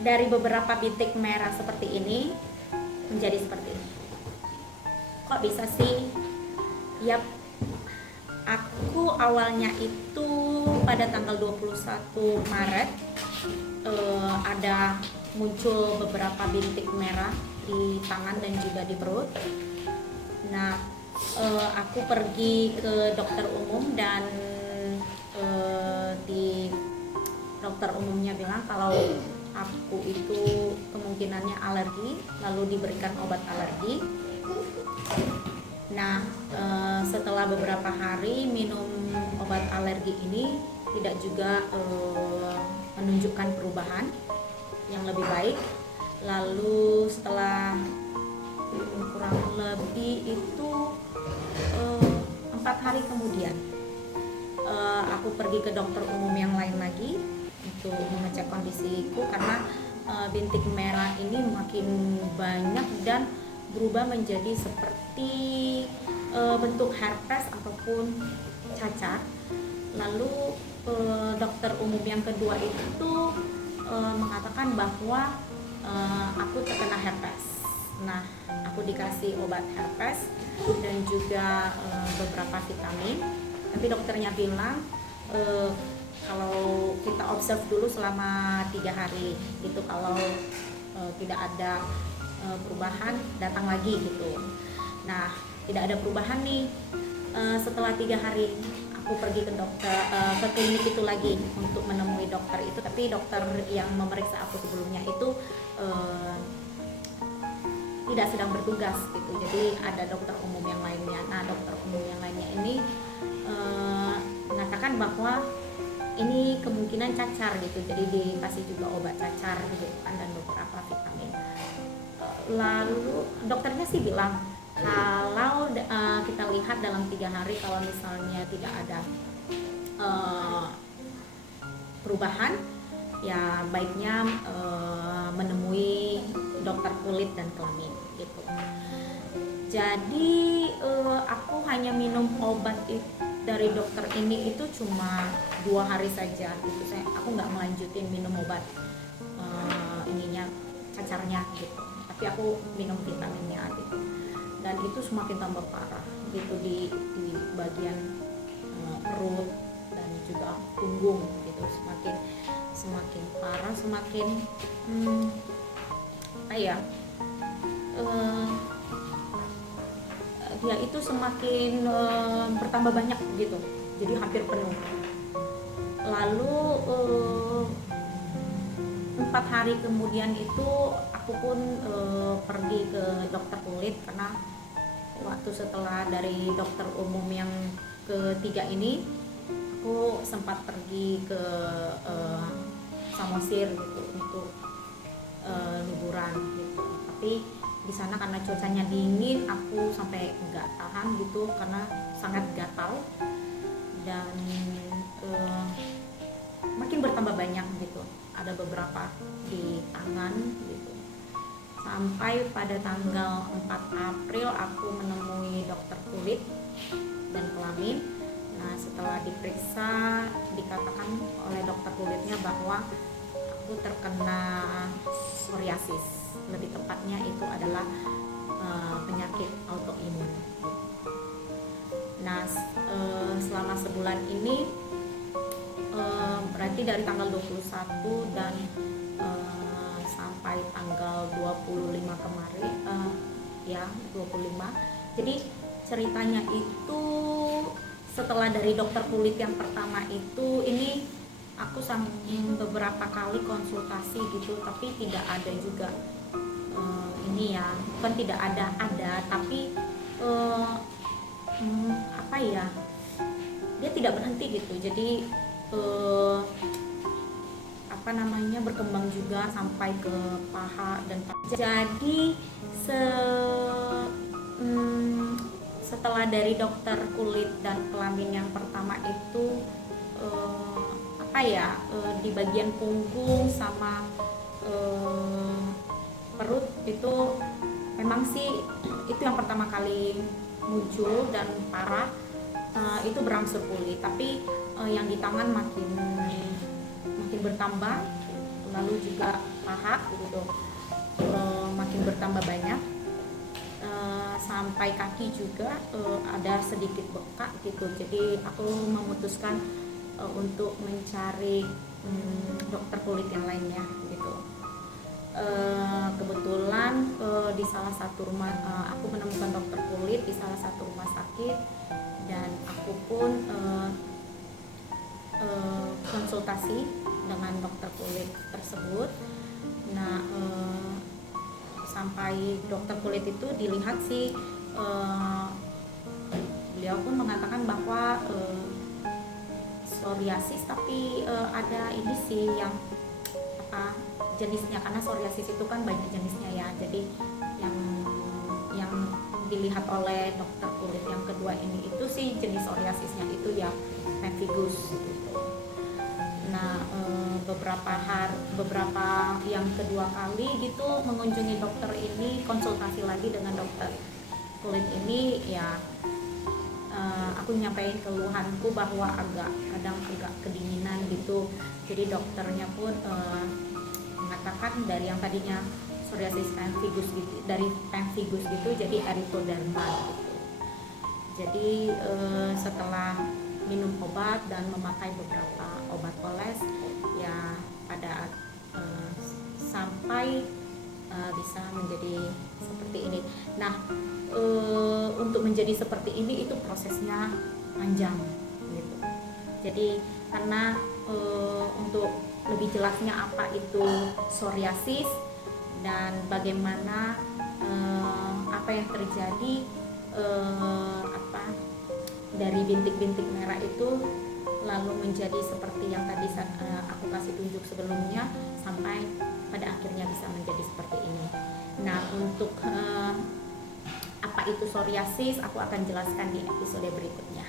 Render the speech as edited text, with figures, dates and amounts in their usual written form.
dari beberapa bintik merah seperti ini menjadi seperti ini. Kok bisa sih? Yap, aku awalnya itu pada tanggal 21 Maret ada muncul beberapa bintik merah di tangan dan juga di perut. Nah, aku pergi ke dokter umum dan di dokter umumnya bilang kalau aku itu kemungkinannya alergi, lalu diberikan obat alergi. Nah, setelah beberapa hari minum obat alergi ini tidak juga menunjukkan perubahan yang lebih baik. Lalu setelah kurang lebih itu 4 hari kemudian aku pergi ke dokter umum yang lain lagi untuk mengecek kondisiku karena bintik merah ini makin banyak dan berubah menjadi seperti bentuk herpes ataupun cacar. Lalu dokter umum yang kedua itu mengatakan bahwa aku terkena herpes. Nah, aku dikasih obat herpes dan juga beberapa vitamin. Tapi dokternya bilang kalau kita observe dulu selama 3 hari gitu, kalau tidak ada perubahan datang lagi gitu. Nah, tidak ada perubahan nih. Setelah 3 hari aku pergi ke dokter ke klinik itu lagi untuk menemui dokter itu, tapi dokter yang memeriksa aku sebelumnya itu tidak sedang bertugas gitu. Jadi ada dokter umum yang lainnya. Nah, dokter umum yang lainnya ini mengatakan bahwa ini kemungkinan cacar gitu. Jadi dikasih juga obat cacar gitu kan dan beberapa vitamin. Lalu dokternya sih bilang kalau kita lihat dalam 3 hari kalau misalnya tidak ada perubahan, ya baiknya menemui dokter kulit dan kelamin gitu. Jadi aku hanya minum obat dari dokter ini itu cuma 2 hari saja gitu. Aku nggak melanjutin minum obat ininya cacarnya gitu. Tapi aku minum vitaminnya gitu. Dan itu semakin tambah parah gitu di bagian perut dan juga punggung gitu, semakin parah, semakin ya itu semakin bertambah banyak gitu, jadi hampir penuh. Lalu 4 hari kemudian itu aku pun pergi ke dokter kulit karena waktu setelah dari dokter umum yang ketiga ini aku sempat pergi ke Samosir gitu untuk liburan gitu. Tapi di sana karena cuacanya dingin aku sampai nggak tahan gitu karena sangat gatal dan makin bertambah banyak gitu. Ada beberapa di tangan gitu. Sampai pada tanggal 4 April aku menemui dokter kulit dan kelamin. Nah, setelah diperiksa dikatakan oleh dokter kulitnya bahwa aku terkena psoriasis. Lebih tepatnya itu adalah penyakit autoimun. Nah, selama sebulan ini berarti dari tanggal 21 dan sampai tanggal 25 kemarin ya 25. Jadi ceritanya itu setelah dari dokter kulit yang pertama itu ini aku beberapa kali konsultasi gitu, tapi tidak ada juga ini ya, bukan tidak ada tapi dia tidak berhenti gitu. Jadi berkembang juga sampai ke paha dan jadi setelah dari dokter kulit dan kelamin yang pertama itu di bagian punggung sama perut itu memang sih itu yang pertama kali muncul dan parah, itu berangsur pulih. Tapi yang di tangan makin bertambah, lalu juga paha gitu, makin bertambah banyak, sampai kaki juga ada sedikit bengkak gitu. Jadi aku memutuskan untuk mencari dokter kulit yang lainnya gitu. Kebetulan di salah satu rumah aku menemukan dokter kulit di salah satu rumah sakit, dan aku pun konsultasi dengan dokter kulit tersebut. Nah, sampai dokter kulit itu dilihat sih, beliau pun mengatakan bahwa psoriasis, tapi ada ini sih yang apa jenisnya, karena psoriasis itu kan banyak jenisnya ya. Jadi yang dilihat oleh dokter kulit yang kedua ini itu sih jenis psoriasisnya itu ya pemphigus gitu. Nah, beberapa yang kedua kali gitu mengunjungi dokter ini, konsultasi lagi dengan dokter kulit ini ya, aku nyampaikan keluhanku bahwa kadang agak kedinginan gitu. Jadi dokternya pun mengatakan dari yang tadinya psoriasis pemphigus gitu, dari pemphigus gitu jadi erythroderma gitu. Jadi setelah minum obat dan memakai beberapa obat oles ya, pada sampai bisa menjadi seperti ini. Nah, untuk menjadi seperti ini itu prosesnya panjang gitu. Jadi karena untuk lebih jelasnya apa itu psoriasis dan bagaimana apa yang terjadi, dari bintik-bintik merah itu lalu menjadi seperti yang tadi aku kasih tunjuk sebelumnya, sampai pada akhirnya bisa menjadi seperti ini. Nah, untuk apa itu psoriasis aku akan jelaskan di episode berikutnya.